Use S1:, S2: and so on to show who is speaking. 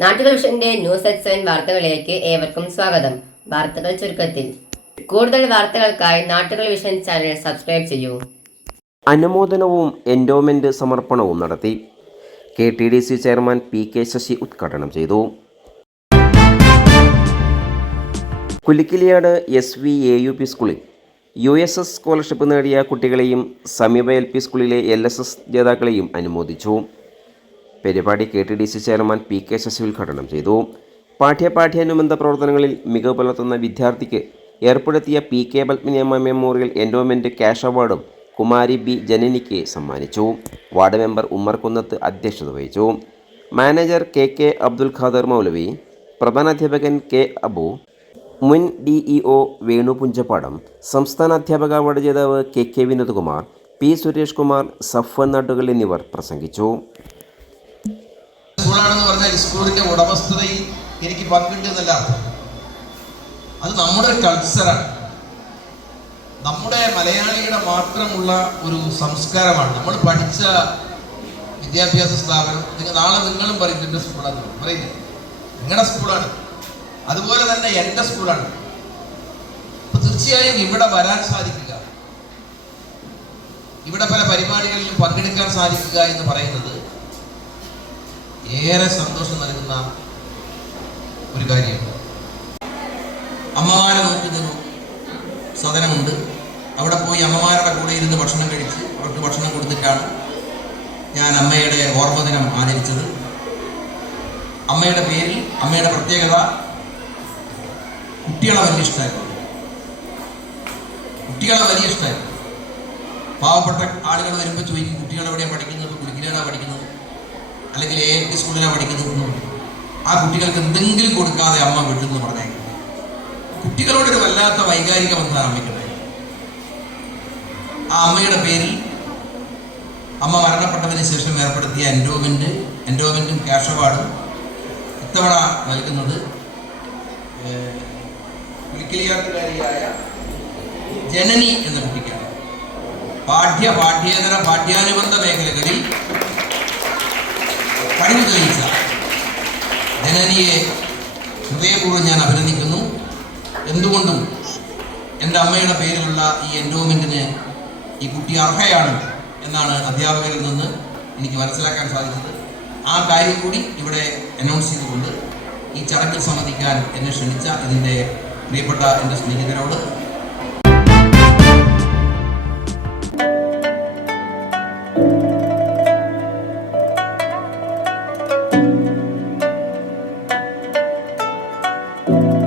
S1: നാട്ടുകൾ വിഷന്റെ news at seven വാർത്തകളിലേക്ക് ഏവർക്കും സ്വാഗതം. വാർത്തകൾ ചുരുക്കത്തിൽ. കൂടുതൽ വാർത്തകൾക്കായി നാട്ടുകൾ വിഷൻ ചാനൽ സബ്സ്ക്രൈബ് ചെയ്യൂ.
S2: അനുമോദനവും എൻഡോമെന്റ് സമർപ്പണവും നടത്തി. K T D C chairman P K Sasi ഉദ്ഘാടനം ചെയ്തു. Kulikkiliyad S V A U P സ്കൂളിൽ യു എസ് എസ് സ്കോളർഷിപ്പ് നേടിയ കുട്ടികളെയും സമീപ എൽ പി സ്കൂളിലെ എൽ എസ് എസ് ജേതാക്കളെയും അനുമോദിച്ചു. പരിപാടി K T D C chairman P K Sasi ഉദ്ഘാടനം ചെയ്തു. പാഠ്യപാഠ്യാനുബന്ധ പ്രവർത്തനങ്ങളിൽ മികവ് പുലർത്തുന്ന വിദ്യാർത്ഥിക്ക് ഏർപ്പെടുത്തിയ P K Padminiamma memorial endowment cash അവാർഡും കുമാരി ബി ജനനിക്ക് സമ്മാനിച്ചു. വാർഡ് മെമ്പർ ഉമ്മർ കുന്നത്ത് അധ്യക്ഷത വഹിച്ചു. Manager K K Abdul Khader Moulavi പ്രധാനാധ്യാപകൻ K Abu മുൻ D E O Venu Punchappadam സംസ്ഥാന അധ്യാപക അവാർഡ് ജേതാവ് K K Vinodkumar P Suresh Kumar Safwan നാട്ടുകൾ എന്നിവർ പ്രസംഗിച്ചു.
S3: പറഞ്ഞാൽ സ്കൂളിന്റെ ഉടമസ്ഥതയിൽ എനിക്ക് പങ്കുണ്ട് എന്നല്ല അർത്ഥം. അത് നമ്മുടെ കൾച്ചറാണ് നമ്മുടെ മലയാളിയുടെ മാത്രമുള്ള ഒരു സംസ്കാരമാണ്. നമ്മൾ പഠിച്ച വിദ്യാഭ്യാസ സ്ഥാപനം നിങ്ങൾ നാളെ നിങ്ങളും പറയും എന്റെ സ്കൂളാണ്. പറയുന്നത് നിങ്ങളുടെ സ്കൂളാണ്. അതുപോലെ തന്നെ എന്റെ സ്കൂളാണ്. അപ്പൊ തീർച്ചയായും ഇവിടെ വരാൻ സാധിക്കുക. ഇവിടെ പല പരിപാടികളിലും പങ്കെടുക്കാൻ സാധിക്കുക എന്ന് പറയുന്നത് ഏറെ സന്തോഷം നൽകുന്ന ഒരു കാര്യമാണ് അമ്മമാരെ നോക്കുന്നൊരു സദനമുണ്ട്. അവിടെ പോയി അമ്മമാരുടെ കൂടെ ഇരുന്ന് ഭക്ഷണം കഴിച്ച് അവർക്ക് ഭക്ഷണം കൊടുത്തിട്ടാണ് ഞാൻ അമ്മയുടെ ഓർമ്മദിനം ആചരിച്ചത്. അമ്മയുടെ പേരിൽ അമ്മയുടെ പ്രത്യേകത കുട്ടികളെ വലിയ ഇഷ്ടമായിരുന്നു. കുട്ടികളെ വലിയ ഇഷ്ടമായിരുന്നു. പാവപ്പെട്ട ആളുകൾ വരുമ്പോൾ ചോദിക്കും കുട്ടികൾ എവിടെയാണ് പഠിക്കുന്നത്? കുടിക്കലാണ് പഠിക്കുന്നത്? അല്ലെങ്കിൽ പി സ്കൂളിലാണ് പഠിക്കുന്നതെന്നും ആ കുട്ടികൾക്ക് എന്തെങ്കിലും കൊടുക്കാതെ അമ്മ വീട്ടിൽ നിന്ന് പറഞ്ഞേക്കും കുട്ടികളോടൊരു വല്ലാത്ത വൈകാരിക ബന്ധമാണ് അമ്മയ്ക്കുണ്ടായി ആ അമ്മയുടെ പേരിൽ അമ്മ മരണപ്പെട്ടതിന് ശേഷം ഏർപ്പെടുത്തിയ എൻഡോമെന്റ് എൻഡോമെന്റും ക്യാഷ് അവാർഡും ഇത്തവണ നൽകുന്നത് പുലിക്കിളിയാട്ടുകാരിയായ ജനനി എന്ന കുട്ടിക്കാണ്. പാഠ്യ പാഠ്യേതര പാഠ്യാനുബന്ധ മേഖലകളിൽ തെളിയിച്ച ജനനിയെ ഹൃദയപൂർവം ഞാൻ അഭിനന്ദിക്കുന്നു. എന്തുകൊണ്ടും എന്റെ അമ്മയുടെ പേരിലുള്ള ഈ എൻഡോമെന്റിന് ഈ കുട്ടി അർഹയാണ് എന്നാണ് അധ്യാപകരിൽ നിന്ന് എനിക്ക് മനസ്സിലാക്കാൻ സാധിച്ചത് ആ കാര്യം കൂടി ഇവിടെ അനൗൺസ് ചെയ്തുകൊണ്ട് ഈ ചടങ്ങിൽ സംബന്ധിക്കാൻ എന്നെ ക്ഷണിച്ച ഇതിന്റെ പ്രിയപ്പെട്ട എന്റെ സ്നേഹിതരോട് Thank you.